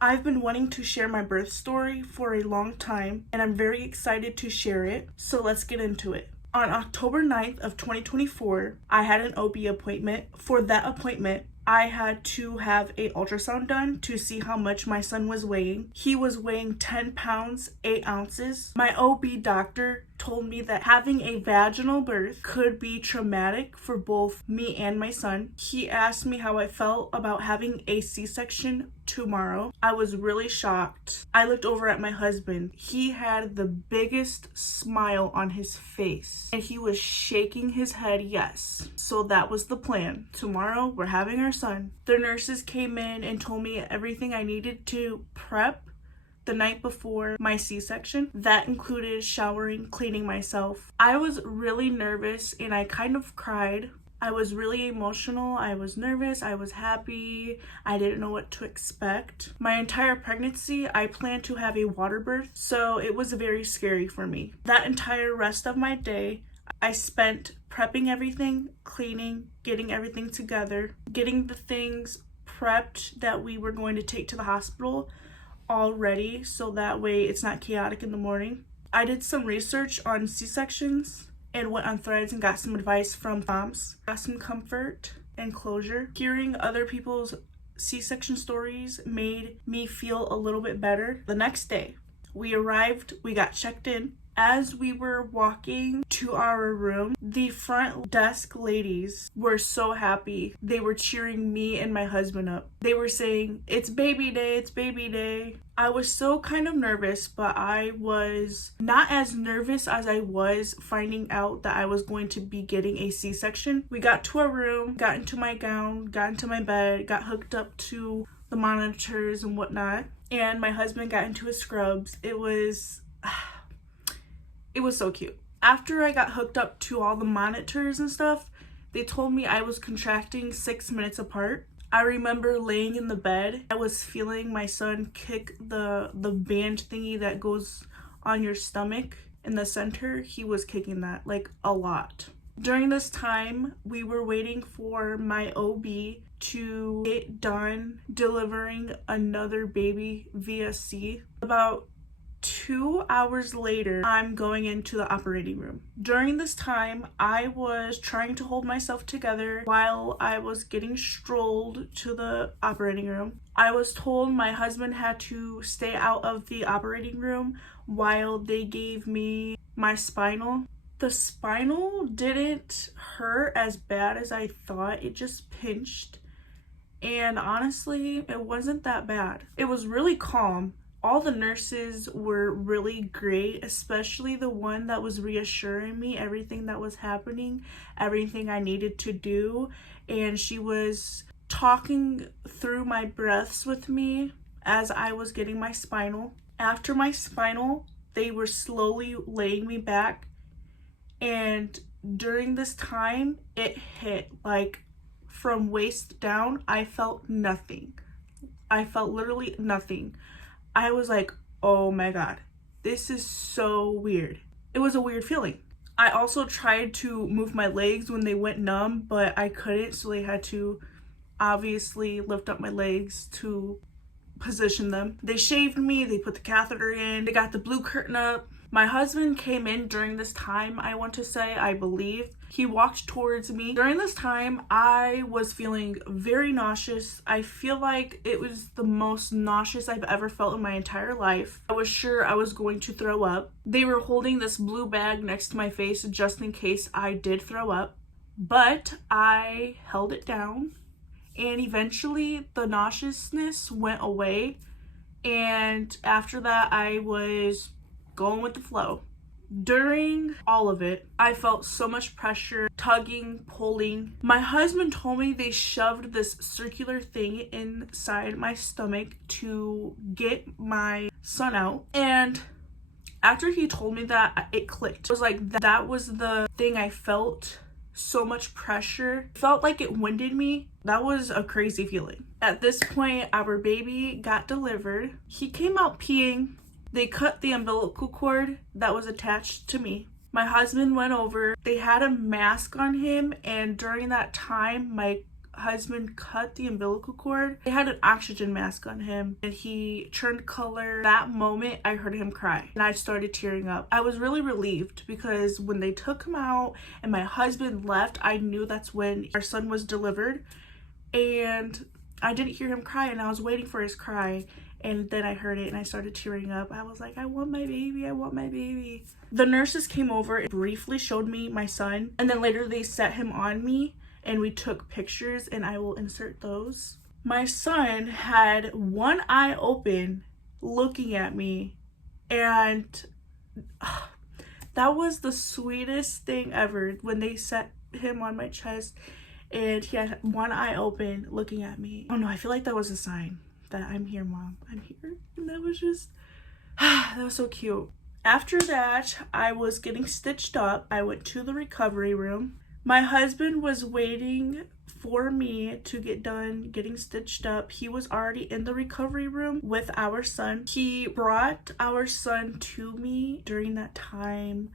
I've been wanting to share my birth story for a long time, and I'm very excited to share it, so let's get into it. On October 9th of 2024, I had an OB appointment. For that appointment, I had to have an ultrasound done to see how much my son was weighing. He was weighing 10 pounds, 8 ounces. My OB doctor told me that having a vaginal birth could be traumatic for both me and my son. He asked me how I felt about having a C-section tomorrow. I was really shocked. I looked over at my husband. He had the biggest smile on his face and he was shaking his head yes. So that was the plan. Tomorrow we're having our son. The nurses came in and told me everything I needed to prep the night before my C-section. That included showering, cleaning myself. I was really nervous and I kind of cried. I was really emotional. I was nervous. I was happy. I didn't know what to expect. My entire pregnancy, I planned to have a water birth, so it was very scary for me. That entire rest of my day, I spent prepping everything, cleaning, getting everything together, getting the things prepped that we were going to take to the hospital all ready so that way it's not chaotic in the morning. I did some research on C-sections and went on Threads and got some advice from moms. Got some comfort and closure. Hearing other people's C-section stories made me feel a little bit better. The next day, we arrived, we got checked in. As we were walking to our room, the front desk ladies were so happy. They were cheering me and my husband up. They were saying, "It's baby day, it's baby day." I was so kind of nervous, but I was not as nervous as I was finding out that I was going to be getting a C-section. We got to our room, got into my gown, got into my bed, got hooked up to the monitors and whatnot, and my husband got into his scrubs. It was so cute. After I got hooked up to all the monitors and stuff, they told me I was contracting 6 minutes apart. I remember laying in the bed. I was feeling my son kick the band thingy that goes on your stomach in the center. He was kicking that like a lot. During this time, we were waiting for my OB to get done delivering another baby via C. About 2 hours later, I'm going into the operating room. During this time, I was trying to hold myself together while I was getting strolled to the operating room. I was told my husband had to stay out of the operating room while they gave me my spinal. The spinal didn't hurt as bad as I thought. It just pinched. And honestly, it wasn't that bad. It was really calm. All the nurses were really great, especially the one that was reassuring me everything that was happening, everything I needed to do. And she was talking through my breaths with me as I was getting my spinal. After my spinal, they were slowly laying me back. And during this time, it hit like from waist down, I felt nothing. I felt literally nothing. I was like, oh my God, this is so weird. It was a weird feeling. I also tried to move my legs when they went numb, but I couldn't, so they had to obviously lift up my legs to position them. They shaved me, they put the catheter in, they got the blue curtain up. My husband came in during this time, I want to say, I believe. He walked towards me. During this time, I was feeling very nauseous. I feel like it was the most nauseous I've ever felt in my entire life. I was sure I was going to throw up. They were holding this blue bag next to my face just in case I did throw up. But I held it down, and eventually the nauseousness went away. And after that, I was going with the flow. During all of it, I felt so much pressure, tugging, pulling. My husband told me they shoved this circular thing inside my stomach to get my son out. And after he told me that, it clicked. It was like that was the thing I felt. So much pressure. It felt like it winded me. That was a crazy feeling. At this point, our baby got delivered. He came out peeing. They cut the umbilical cord that was attached to me. My husband went over. They had a mask on him, and during that time, my husband cut the umbilical cord, they had an oxygen mask on him and he turned color. That moment I heard him cry and I started tearing up. I was really relieved because when they took him out and my husband left, I knew that's when our son was delivered, and I didn't hear him cry and I was waiting for his cry. And then I heard it and I started tearing up. I was like, I want my baby, I want my baby. The nurses came over and briefly showed me my son, and then later they set him on me and we took pictures, and I will insert those. My son had one eye open looking at me, and that was the sweetest thing ever when they set him on my chest and he had one eye open looking at me. Oh no, I feel like that was a sign that I'm here, Mom, I'm here. And that was just, that was so cute. After that, I was getting stitched up. I went to the recovery room. My husband was waiting for me to get done getting stitched up. He was already in the recovery room with our son. He brought our son to me. During that time,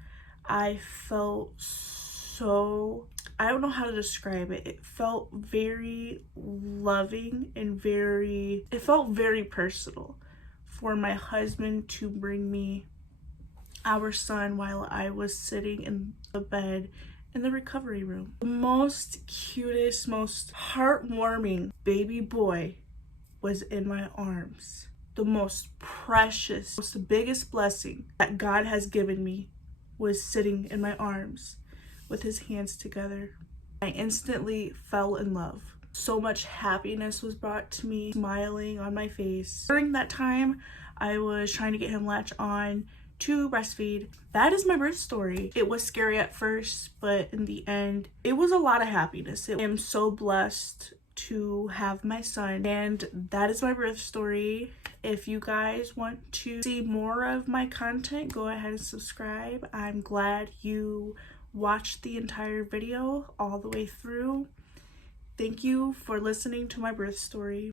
I felt so, I don't know how to describe it. It felt very loving and it felt very personal for my husband to bring me our son while I was sitting in the bed in the recovery room. The most cutest, most heartwarming baby boy was in my arms. The most precious, the biggest blessing that God has given me was sitting in my arms with his hands together. I instantly fell in love. So much happiness was brought to me, smiling on my face. During that time, I was trying to get him latched on to breastfeed. That is my birth story. It was scary at first, but in the end, it was a lot of happiness. I am so blessed to have my son, and that is my birth story. If you guys want to see more of my content, go ahead and subscribe. I'm glad you watched the entire video all the way through. Thank you for listening to my birth story.